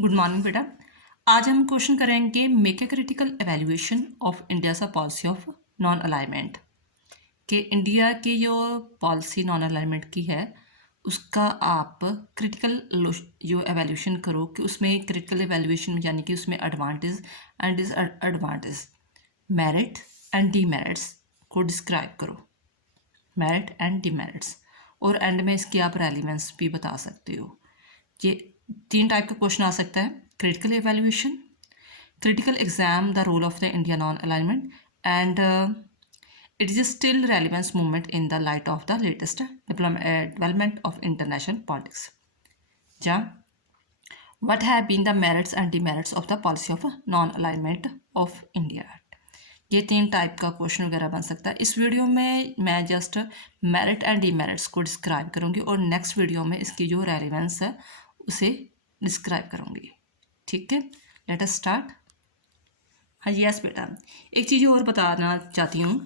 Good morning बेटा। आज हम क्वेश्चन करेंगे make a critical evaluation of India सा पॉलिसी ऑफ नॉन अलाइनमेंट कि इंडिया की जो पॉलिसी नॉन अलाइनमेंट की है उसका आप क्रिटिकल जो एवेल्यूशन करो कि उसमें क्रिटिकल एवेल्यूएशन यानी कि उसमें advantage and disadvantage merit and demerits को डिस्क्राइब करो, मेरिट एंड डीमेरिट्स, और एंड में इसकी आप रेलिवेंस भी बता सकते हो। ये 3 टाइप का क्वेश्चन आ सकता है: critical evaluation, critical exam the role of the India non-alignment, and it is a still relevance movement in the light of the latest development of international politics. Ja, what have been the merits and demerits of the policy of non-alignment of India? ये 3 type का question वगैरह बन सकता है। इस video में मैं just merit and demerits को डिस्क्राइब करूँगी और नेक्स्ट वीडियो में इसकी जो रेलिवेंस है उसे डिस्क्राइब करूँगी। ठीक है, लेट अस स्टार्ट। हाँ यस बेटा, एक चीज़ और बताना चाहती हूँ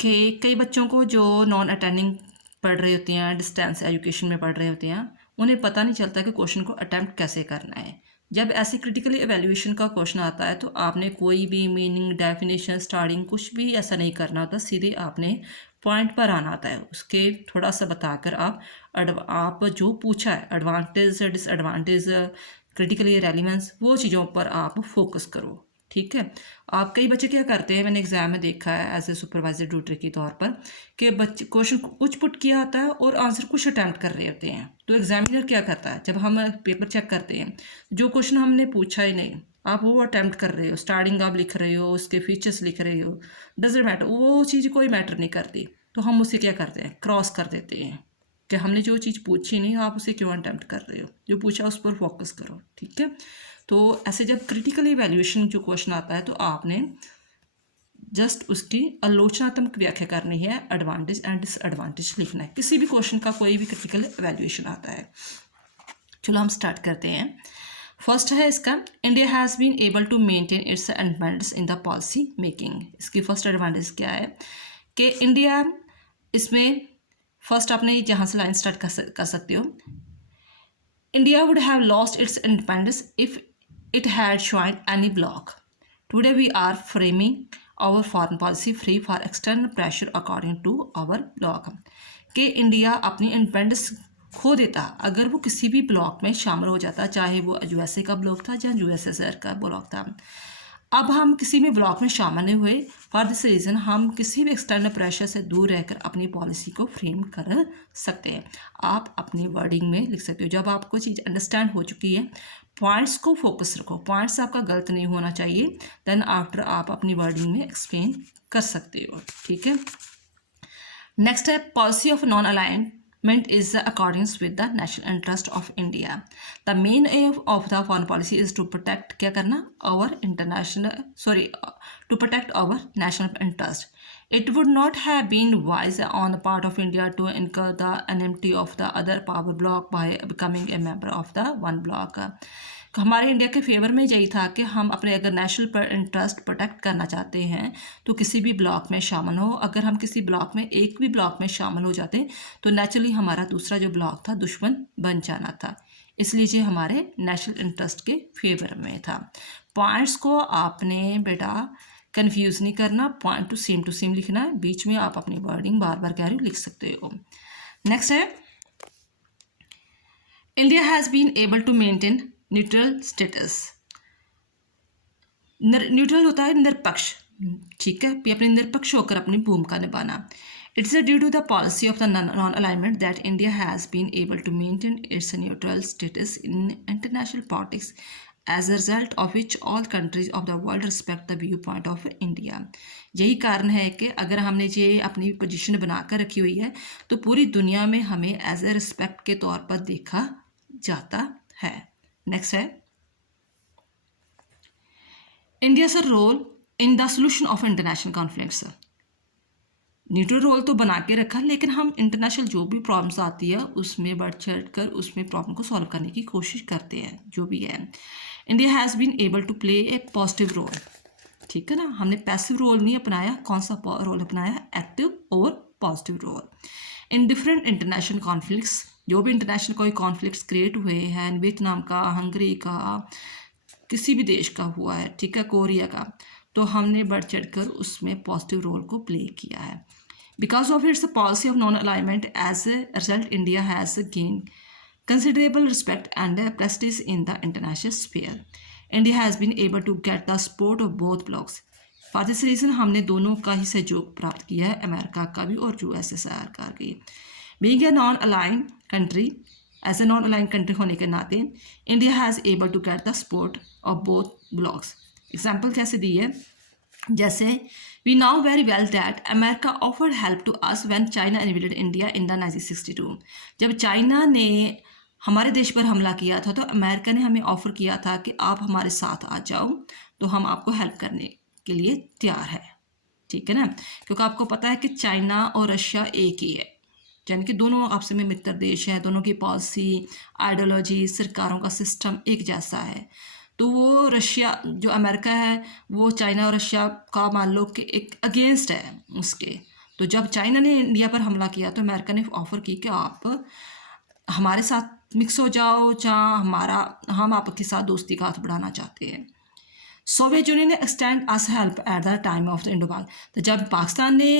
कि कई बच्चों को जो नॉन अटेंडिंग पढ़ रहे होते हैं, डिस्टेंस एजुकेशन में पढ़ रहे होते हैं, उन्हें पता नहीं चलता कि क्वेश्चन को अटैम्प्ट कैसे करना है। जब ऐसे क्रिटिकल एवेल्यूएशन का क्वेश्चन आता है तो आपने कोई भी मीनिंग, डेफिनेशन, स्टार्टिंग कुछ भी ऐसा नहीं करना होता, सीधे आपने पॉइंट पर आना आता है। उसके थोड़ा सा बताकर आप जो पूछा है एडवांटेज, डिसएडवांटेज, क्रिटिकली रेलिवेंस, वो चीज़ों पर आप फोकस करो। ठीक है, आप कई बच्चे क्या करते हैं, मैंने एग्जाम में देखा है एज ए सुपरवाइजर ट्यूटर के तौर पर कि बच्चे क्वेश्चन कुछ पुट किया होता है और आंसर कुछ अटैम्प्ट कर रहे होते हैं। तो एग्जामिनर क्या करता है, जब हम पेपर चेक करते हैं, जो क्वेश्चन हमने पूछा ही नहीं आप वो अटैम्प्ट कर रहे हो, स्टार्टिंग आप लिख रहे हो, उसके फीचर्स लिख रहे हो, डजेंट मैटर, वो चीज़ कोई मैटर नहीं करती, तो हम उसे क्या करते हैं, क्रॉस कर देते हैं कि हमने जो चीज़ पूछी नहीं आप उसे क्यों अटैम्प्ट कर रहे हो, जो पूछा उस पर फोकस करो। ठीक है, तो ऐसे जब क्रिटिकल इवैल्यूएशन जो क्वेश्चन आता है तो आपने जस्ट उसकी आलोचनात्मक व्याख्या करनी है, एडवांटेज एंड डिसएडवांटेज लिखना है। किसी भी क्वेश्चन का कोई भी क्रिटिकल इवैल्यूएशन आता है। चलो हम स्टार्ट करते हैं। फर्स्ट है इसका, India has been able to maintain its advantage in the policy making. इसकी फर्स्ट एडवांटेज क्या है कि इंडिया, इसमें फर्स्ट आपने जहाँ से लाइन स्टार्ट कर सकते हो, India would have lost its independence if it had joined any bloc. Today we are framing our foreign policy free for external pressure according to our bloc. कि India अपनी independence खो देता अगर वो किसी भी ब्लॉक में शामिल हो जाता, चाहे वो यूएसए का ब्लॉक था या यूएसएसआर का ब्लॉक था। अब हम किसी भी ब्लॉक में शामिल नहीं हुए, फॉर दिस रीज़न हम किसी भी एक्सटर्नल प्रेशर से दूर रहकर अपनी पॉलिसी को फ्रेम कर सकते हैं। आप अपनी वर्डिंग में लिख सकते हो। जब आपको चीज़ अंडरस्टैंड हो चुकी है, पॉइंट्स को फोकस रखो, पॉइंट्स आपका गलत नहीं होना चाहिए, देन आफ्टर आप अपनी वर्डिंग में एक्सप्लेन कर सकते हो। ठीक है, नेक्स्ट है policy of non alignment is the accordance with the national interest of India. The main aim of the foreign policy is to protect क्या करना, to protect our national interest. It would not have been wise on the part of India to incur the enmity of the other power bloc by becoming a member of the one bloc. हमारे India के favour में यही था कि हम अपने अगर national interest protect करना चाहते हैं तो किसी भी ब्लॉक में शामिल हो। अगर हम किसी ब्लॉक में, एक भी ब्लॉक में शामिल हो जाते तो नेचुरली हमारा दूसरा जो ब्लॉक था दुश्मन बन जाना था, इसलिए ये हमारे नेशनल इंटरेस्ट के फेवर में था। पॉइंट्स को आपने बेटा कन्फ्यूज़ नहीं करना, पॉइंट टू सेम लिखना है, बीच में आप अपनी वर्डिंग बार बार कह रही लिख सकते हो। नेक्स्ट है, India has been able to maintain neutral status. Neutral होता है निरपक्ष, ठीक है, अपने निरपक्ष होकर अपनी भूमिका निभाना। It's due to the policy of the non alignment that India has been able to maintain its neutral status in international politics as a result of which all countries of the world respect the view point of India. यही कारण है कि अगर हमने ये अपनी position बनाकर रखी हुई है तो पूरी दुनिया में हमें एज ए रिस्पेक्ट के तौर पर देखा जाता है। नेक्स्ट है, इंडिया का role in the solution of international conflicts. Neutral role तो बना के रखा, लेकिन हम इंटरनेशनल जो भी प्रॉब्लम्स आती है उसमें बढ़ चढ़ कर उसमें प्रॉब्लम को सॉल्व करने की कोशिश करते हैं जो भी है। India has been able to play a positive role, ठीक है ना, हमने पैसिव रोल नहीं अपनाया, कौन सा रोल अपनाया, एक्टिव और positive role. In different international conflicts, जो भी इंटरनेशनल कोई कॉन्फ्लिक्ट्स क्रिएट हुए हैं, वियतनाम का, हंगरी का, किसी भी देश का हुआ है, ठीक है, कोरिया का, तो हमने बढ़ चढ़कर उसमें पॉजिटिव रोल को प्ले किया है. Because of its policy of non alignment, as a result India has gain considerable respect and prestige in the international sphere. India has been able to get the support of both blocs. For this reason हमने दोनों का ही सहयोग प्राप्त किया है, America का भी और यूएसएसआर का भी. Being a non-aligned country, as a non align country होने के नाते India has able to get the support of both blocks. Example कैसे दी है, जैसे we now very well that America offered help to us when China invaded India in the 1962. जब China ने हमारे देश पर हमला किया था तो अमेरिका ने हमें ऑफ़र किया था कि आप हमारे साथ आ जाओ, तो हम आपको हेल्प करने के लिए तैयार है. ठीक है ना, क्योंकि आपको पता है कि चाइना और रशिया एक ही है, यानी कि दोनों आपस में मित्र देश हैं, दोनों की पॉलिसी, आइडियोलॉजी, सरकारों का सिस्टम एक जैसा है. तो वो रशिया जो अमेरिका है वो चाइना और रशिया का मान लो कि एक अगेंस्ट है उसके. तो जब चाइना ने इंडिया पर हमला किया तो अमेरिका ने ऑफ़र की कि आप हमारे साथ मिक्स हो जाओ, जहाँ हम आपके साथ दोस्ती का हाथ बढ़ाना चाहते हैं. सोवियत यूनियन ने extend us help at the time of the Indo पाक. तो जब पाकिस्तान ने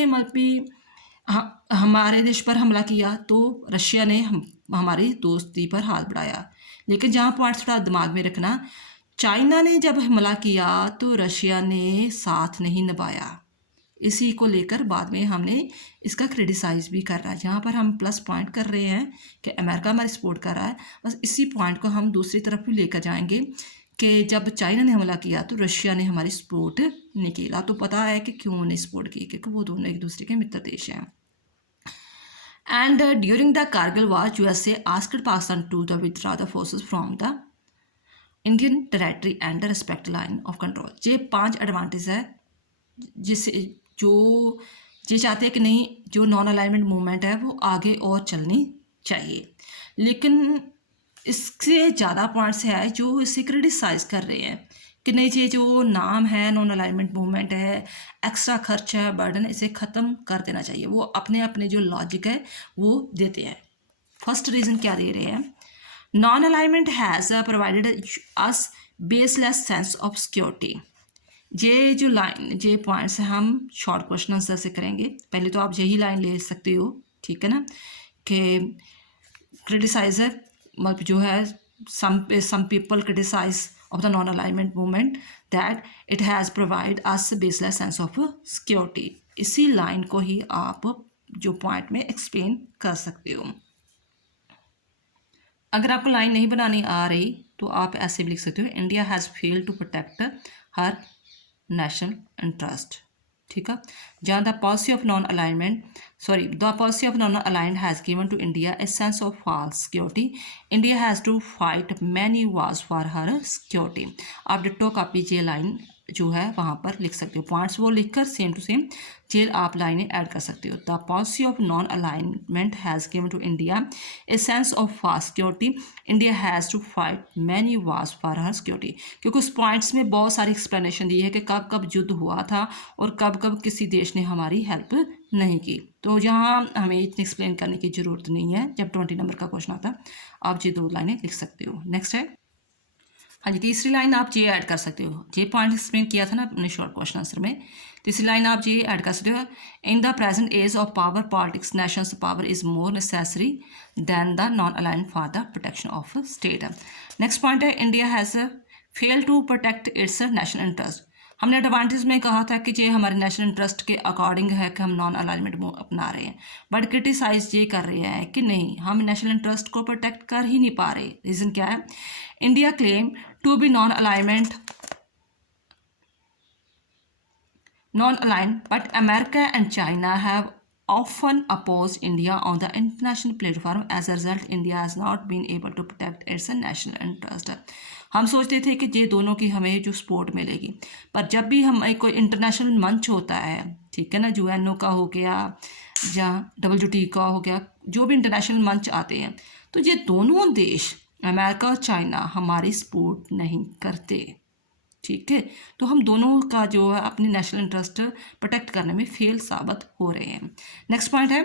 हमारे देश पर हमला किया तो रशिया ने हमारी दोस्ती पर हाथ बढ़ाया. लेकिन जहाँ पॉइंट थोड़ा दिमाग में रखना, चाइना ने जब हमला किया तो रशिया ने साथ नहीं निभाया. इसी को लेकर बाद में हमने इसका क्रिटिसाइज़ भी कर रहा है. जहाँ पर हम प्लस पॉइंट कर रहे हैं कि अमेरिका हमारी सपोर्ट कर रहा है, बस इसी पॉइंट को हम दूसरी तरफ भी लेकर जाएंगे कि जब चाइना ने हमला किया तो रशिया ने हमारी सपोर्ट नहीं किया. तो पता है कि क्यों नहीं सपोर्ट की, क्योंकि वो दोनों एक दूसरे के मित्र देश हैं. And during the Kargil war, USA asked Pakistan to withdraw the forces from the Indian territory and the respect line of control. ये 5 एडवांटेज है जिससे जो ये चाहते हैं कि नहीं, जो नॉन अलाइनमेंट मूवमेंट है वो आगे और चलनी चाहिए. लेकिन इससे ज़्यादा पॉइंट्स है जो इसे क्रिटिसाइज़ कर रहे हैं कि नहीं, ये जो नाम है नॉन अलाइनमेंट मूवमेंट है, एक्स्ट्रा खर्च है, बर्डन, इसे ख़त्म कर देना चाहिए. वो अपने अपने जो लॉजिक है वो देते हैं. फर्स्ट रीज़न क्या दे रहे हैं, non alignment has provided us baseless sense of security. ये जो लाइन, ये पॉइंट्स हैं हम शॉर्ट क्वेश्चन आंसर से करेंगे. पहले तो आप यही लाइन ले सकते हो, ठीक है ना, कि क्रिटिसाइजर मतलब जो है some people criticize of the non-alignment movement that it has provided us a baseless sense of security. इसी लाइन को ही आप जो पॉइंट में एक्सप्लेन कर सकते हो. अगर आपको लाइन नहीं बनानी आ रही तो आप ऐसे भी लिख सकते हो, India has failed to protect her national interest. ठीक है, जहाँ the policy of non aligned has given to India a sense of false security. India has to fight many wars for her security. आप ditto copy ये line जो है वहाँ पर लिख सकते हो. पॉइंट्स वो लिखकर सेम टू सेम जेल आप लाइनें ऐड कर सकते हो. The policy of non alignment has given to India a sense of fast security. India has to fight many wars for her security. क्योंकि उस पॉइंट्स में बहुत सारी एक्सप्लेनेशन दी है कि कब कब युद्ध हुआ था और कब कब किसी देश ने हमारी हेल्प नहीं की. तो यहाँ हमें इतनी एक्सप्लेन करने की ज़रूरत नहीं है. जब 20 नंबर का क्वेश्चन आता आप ये 2 लाइनें लिख सकते हो. नेक्स्ट है, हाँ जी, तीसरी लाइन आप ये ऐड कर सकते हो. ये पॉइंट एक्सप्लेन किया था ना अपने शॉर्ट क्वेश्चन आंसर में. तीसरी लाइन आप ये ऐड कर सकते हो, in the present age of power politics nations power is more necessary than the non align for the protection of state. Next point है, India has fail to protect its national interest. हमने advantage में कहा था कि ये हमारे national interest के according है कि हम नॉन अलाइनमेंट अपना रहे हैं, बट क्रिटिसाइज ये कर रहे हैं कि नहीं, हम नेशनल इंटरेस्ट को प्रोटेक्ट कर ही नहीं पा रहे. रीज़न क्या है, India claim to be non alignment non-aligned, but America and China have often opposed India on the international platform. As a result, India has not been able to protect its national interest. हम सोचते थे कि ये दोनों की हमें जो support मिलेगी, पर जब भी हम कोई इंटरनेशनल मंच होता है, ठीक है ना, यूएनओ का हो गया या WTO का हो गया, जो भी इंटरनेशनल मंच आते हैं, तो ये दोनों देश अमेरिका और चाइना हमारी सपोर्ट नहीं करते. ठीक है, तो हम दोनों का जो है अपनी नेशनल इंटरेस्ट प्रोटेक्ट करने में फेल साबित हो रहे हैं. नेक्स्ट पॉइंट है,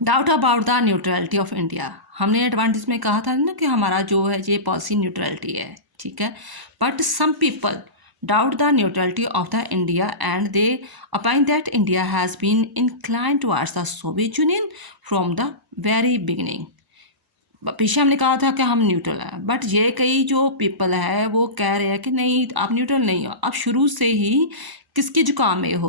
doubt about the neutrality of India. हमने एडवांटेज में कहा था ना कि हमारा जो है ये पॉलिसी न्यूट्रलिटी है, ठीक है। But some people doubt the neutrality of the India and they opine that India has been inclined towards the Soviet Union from the very beginning। पीछे हमने कहा था कि हम न्यूट्रल है, बट ये कई जो पीपल है वो कह रहे हैं कि नहीं आप न्यूट्रल नहीं हो, आप शुरू से ही किसके जुकाम में हो,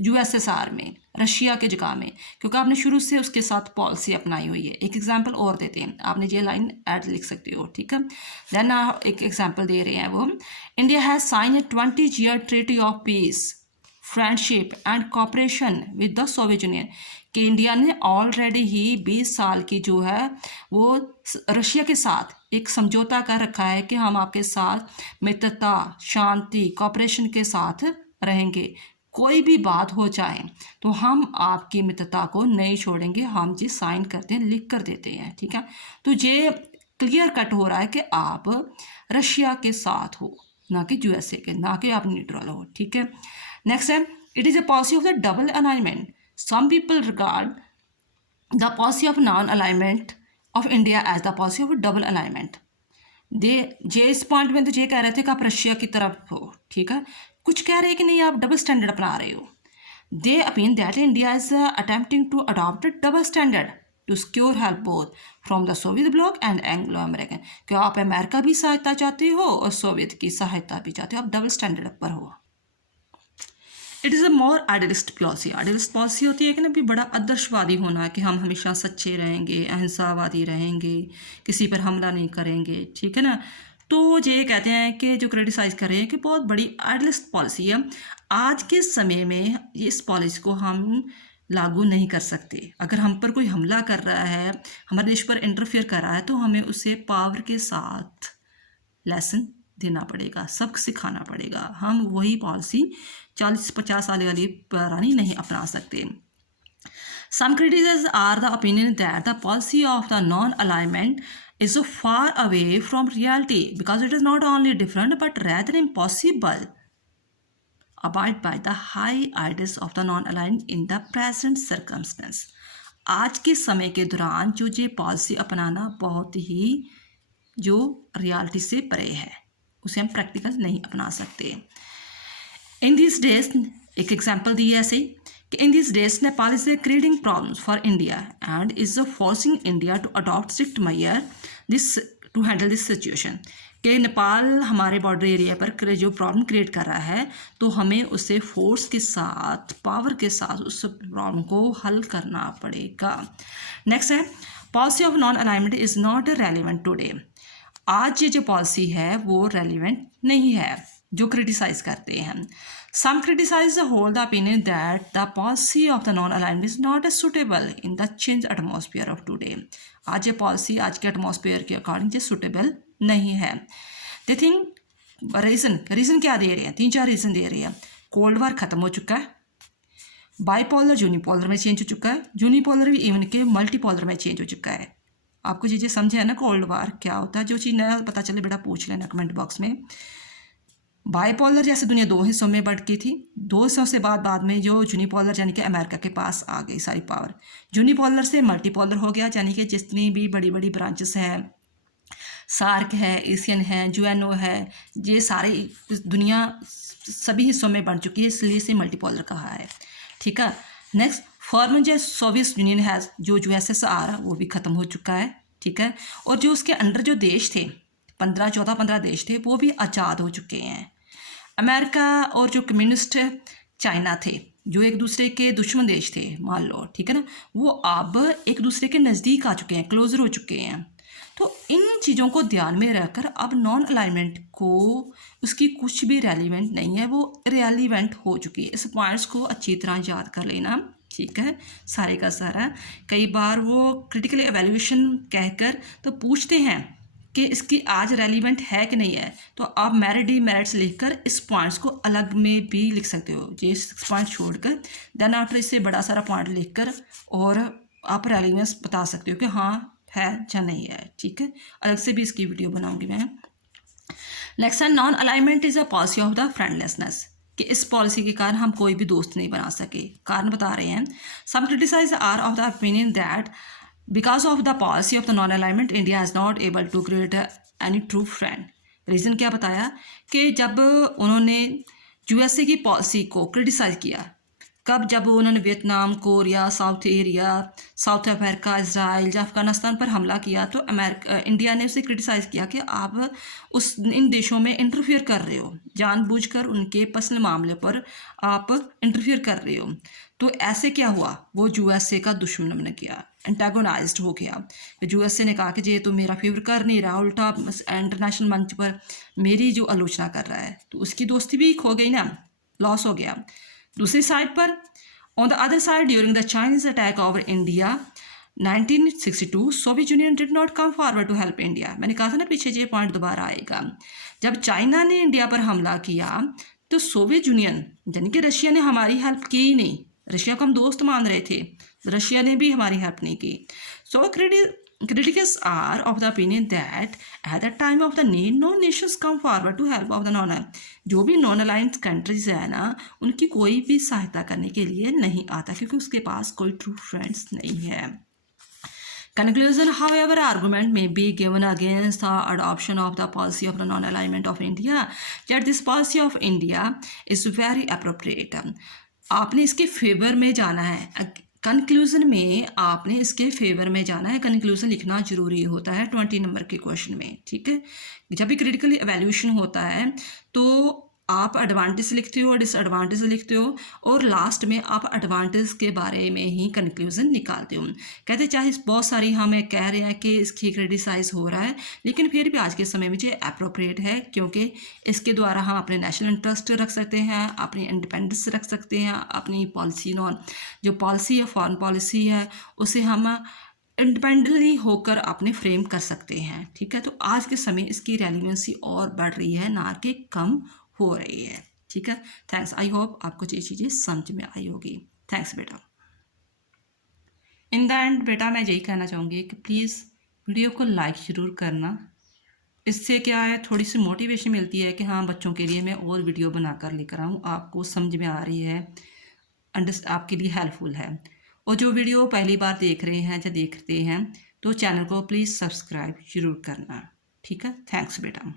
यूएसएसआर में, रशिया के जुकाम में, क्योंकि आपने शुरू से उसके साथ पॉलिसी अपनाई हुई है। एक एग्जांपल और देते हैं, आपने ये लाइन ऐड लिख सकते हो, ठीक है। देन एक एग्जांपल दे रहे हैं वो, India has sign a 20-year treaty of peace, friendship and cooperation with the Soviet Union, कि इंडिया ने ऑलरेडी ही 20 साल की जो है वो रशिया के साथ एक समझौता कर रखा है कि हम आपके साथ मित्रता, शांति, कॉपरेशन के साथ रहेंगे, कोई भी बात हो जाए तो हम आपकी मित्रता को नहीं छोड़ेंगे, हम जी साइन करते हैं, लिख कर देते हैं, ठीक है। तो ये क्लियर कट हो रहा है कि आप रशिया के साथ हो, ना कि यूएसए के, ना कि आप न्यूट्रल हो, ठीक है। नेक्स्ट है, it is a policy of the double alignment. Some people regard the policy of non alignment of India as the policy of double alignment. They जे इस पॉइंट में तो ये कह रहे थे कि आप रशिया की तरफ हो, ठीक है। कुछ कह रहे हैं कि नहीं आप डबल स्टैंडर्ड अपना रहे हो। They opine that India is attempting to adopt double standard to secure help both from the Soviet bloc and Anglo American. क्या आप अमेरिका भी सहायता चाहते हो और सोवियत की सहायता भी चाहते हो, आप डबल स्टैंडर्ड पर हो। It is a more idealist policy. Idealist policy होती है कि ना भी बड़ा आदर्शवादी होना, कि हम हमेशा सच्चे रहेंगे, अहिंसावादी रहेंगे, किसी पर हमला नहीं करेंगे, ठीक है ना। तो ये कहते हैं कि जो क्रिटिसाइज़ कर रहे हैं कि बहुत बड़ी आइडियलिस्ट पॉलिसी है। आज के समय में इस पॉलिसी को हम लागू नहीं कर सकते। अगर हम पर कोई हमला कर रहा है, हमारे देश पर इंटरफेयर कर रहा है, तो हमें उसे पावर के साथ लेसन देना पड़ेगा, सबक सिखाना पड़ेगा। हम वही पॉलिसी 40-50 साल वाली पुरानी नहीं अपना सकते। Some critics are the opinion that the policy of the non-alignment is so far away from reality because it is not only different but rather impossible abide by the high ideals of the non-aligned in the present circumstance। आज के समय के दौरान जो ये policy अपनाना बहुत ही जो रियलिटी से परे है, उसे हम प्रैक्टिकल नहीं अपना सकते। इन दिस डेज एक एग्जाम्पल दी है ऐसे कि in this days Nepal is creating problems for India and is forcing India to adopt strict measure this to handle this situation. कि नेपाल हमारे बॉर्डर एरिया पर जो प्रॉब्लम क्रिएट कर रहा है, तो हमें उसे फोर्स के साथ, पावर के साथ उस प्रॉब्लम को हल करना पड़ेगा। नेक्स्ट है, policy of non alignment is not relevant today. आज ये जो पॉलिसी है वो रेलिवेंट नहीं है, जो क्रिटिसाइज करते हैं। Some criticise hold the opinion that the policy of the non alignment is not suitable in the change atmosphere of today. आज ये पॉलिसी आज के एटमॉस्फेयर के अकॉर्डिंग ये सुटेबल नहीं है। दे थिंक रीज़न क्या दे रहे हैं, 3-4 रीज़न दे रहे हैं। कोल्ड वार ख़त्म हो चुका है, बाईपोलर यूनिपोलर में चेंज हो चुका है, यूनिपोलर भी इवन के मल्टीपोलर में चेंज हो चुका है। आपको चीज़ें समझे है ना, कोल्ड वार क्या होता है, जो चीज़ नया पता चले बेटा पूछ लेना कमेंट बॉक्स में। बाईपोलर जैसे दुनिया 2 हिस्सों में बट गई थी, 2 हिस्सों से बाद में जो यूनिपोलर यानी कि अमेरिका के पास आ गई सारी पावर, यूनिपोलर से मल्टीपोलर हो गया, यानी कि जितनी भी बड़ी बड़ी ब्रांचेस हैं, सार्क है, एशियन है, यूएनओ है, ये सारी दुनिया सभी हिस्सों में बन चुकी है, इसलिए इसे मल्टीपोलर कहा है, ठीक है। नेक्स्ट, फॉर्मर जो सोवियत यूनियन है, जो यूएसएसआर वो भी ख़त्म हो चुका है, ठीक है। और जो उसके अंडर जो देश थे 14-15 देश थे, वो भी आज़ाद हो चुके हैं। अमेरिका और जो कम्युनिस्ट चाइना थे, जो एक दूसरे के दुश्मन देश थे मान लो, ठीक है ना, वो अब एक दूसरे के नज़दीक आ चुके हैं, क्लोजर हो चुके हैं। तो इन चीज़ों को ध्यान में रखकर अब नॉन अलाइनमेंट को उसकी कुछ भी रेलिवेंट नहीं है, वो रेलिवेंट हो चुकी है। इस पॉइंट्स को अच्छी तरह याद कर लेना, ठीक है, सारे का सारा। कई बार वो क्रिटिकल एवेल्यूएशन कहकर तो पूछते हैं कि इसकी आज रेलिवेंट है कि नहीं है, तो आप मेरिट डिमेरिट्स लिखकर इस पॉइंट्स को अलग में भी लिख सकते हो, ये 6 पॉइंट छोड़कर। देन आफ्टर इससे बड़ा सारा पॉइंट लिखकर और आप रेलिवेंस बता सकते हो कि हाँ है या नहीं है, ठीक है। अलग से भी इसकी वीडियो बनाऊंगी मैं। नेक्स्ट है, non alignment is a policy of the friendlessness. कि इस पॉलिसी के कारण हम कोई भी दोस्त नहीं बना सके। कारण बता रहे हैं, some criticise are of the opinion that because of the policy of the non alignment India is not able to create any true friend. Reason क्या बताया कि जब उन्होंने यूएसए की पॉलिसी को क्रिटिसाइज़ किया, कब, जब उन्होंने Vietnam, Korea, south area, south Africa, Israel या अफगानिस्तान पर हमला किया, तो इंडिया ने उसे क्रिटिसाइज़ किया कि आप इन देशों में इंटरफियर कर रहे हो, जानबूझकर उनके पर्सनल मामले पर आप इंटरफियर कर रहे हो। तो ऐसे क्या हुआ, वो यूएसए का दुश्मन बन गया, एंटागोनाइज्ड हो गया। यूएसए ने कहा कि ये तो मेरा फेवर कर नहीं रहा, उल्टा इंटरनेशनल मंच पर मेरी जो आलोचना कर रहा है, तो उसकी दोस्ती भी खो गई ना, लॉस हो गया। दूसरी साइड पर, on the other side, during the Chinese attack over India 1962, Soviet Union did not come forward to help India. मैंने कहा था ना पीछे, ये पॉइंट दोबारा आएगा। जब चाइना ने इंडिया पर हमला किया तो सोवियत यूनियन यानी कि रशिया ने हमारी हेल्प की ही नहीं। रशिया को हम दोस्त मान रहे थे, रशिया ने भी हमारी हेल्प नहीं की। सो critics are of the opinion that at the time of the need no nations come forward to help of the non, जो भी नॉन अलाइंस कंट्रीज है ना, उनकी कोई भी सहायता करने के लिए नहीं आता, क्योंकि उसके पास कोई ट्रू फ्रेंड्स नहीं है। Conclusion, however, argument may be given against the adoption of the policy of the non-alignment of India, yet this policy of India is very appropriate. आपने इसके फेवर में जाना है, कंक्लूजन में आपने इसके फेवर में जाना है। कंक्लूजन लिखना जरूरी होता है 20 नंबर के क्वेश्चन में, ठीक है। जब भी क्रिटिकल एवेल्यूशन होता है तो आप एडवांटेज लिखते हो, डिसएडवांटेज लिखते हो, और लास्ट में आप एडवांटेज के बारे में ही कंक्लूजन निकालते हो। कहते चाहे बहुत सारी हमें कह रहे हैं कि इसकी क्रिटिसाइज हो रहा है, लेकिन फिर भी आज के समय में ये अप्रोप्रिएट है, क्योंकि इसके द्वारा हम अपने नेशनल इंटरेस्ट रख सकते हैं, अपनी इंडिपेंडेंस रख सकते हैं, अपनी पॉलिसी जो पॉलिसी है, फॉरेन पॉलिसी है, उसे हम इंडिपेंडेंटली होकर अपने फ्रेम कर सकते हैं, ठीक है। तो आज के समय इसकी रेलिवेंसी और बढ़ रही है, ना कि कम हो रही है, ठीक है। थैंक्स, आई होप आपको ये चीज़ें समझ में आई होगी। थैंक्स बेटा। इन द एंड बेटा मैं यही कहना चाहूँगी कि प्लीज़ वीडियो को लाइक ज़रूर करना। इससे क्या है, थोड़ी सी मोटिवेशन मिलती है कि हाँ, बच्चों के लिए मैं और वीडियो बना कर लेकर आऊँ, आपको समझ में आ रही है, आपके लिए हेल्पफुल है। और जो वीडियो पहली बार देख रहे हैं या देखते हैं, तो चैनल को प्लीज़ सब्सक्राइब ज़रूर करना, ठीक है। थैंक्स बेटा।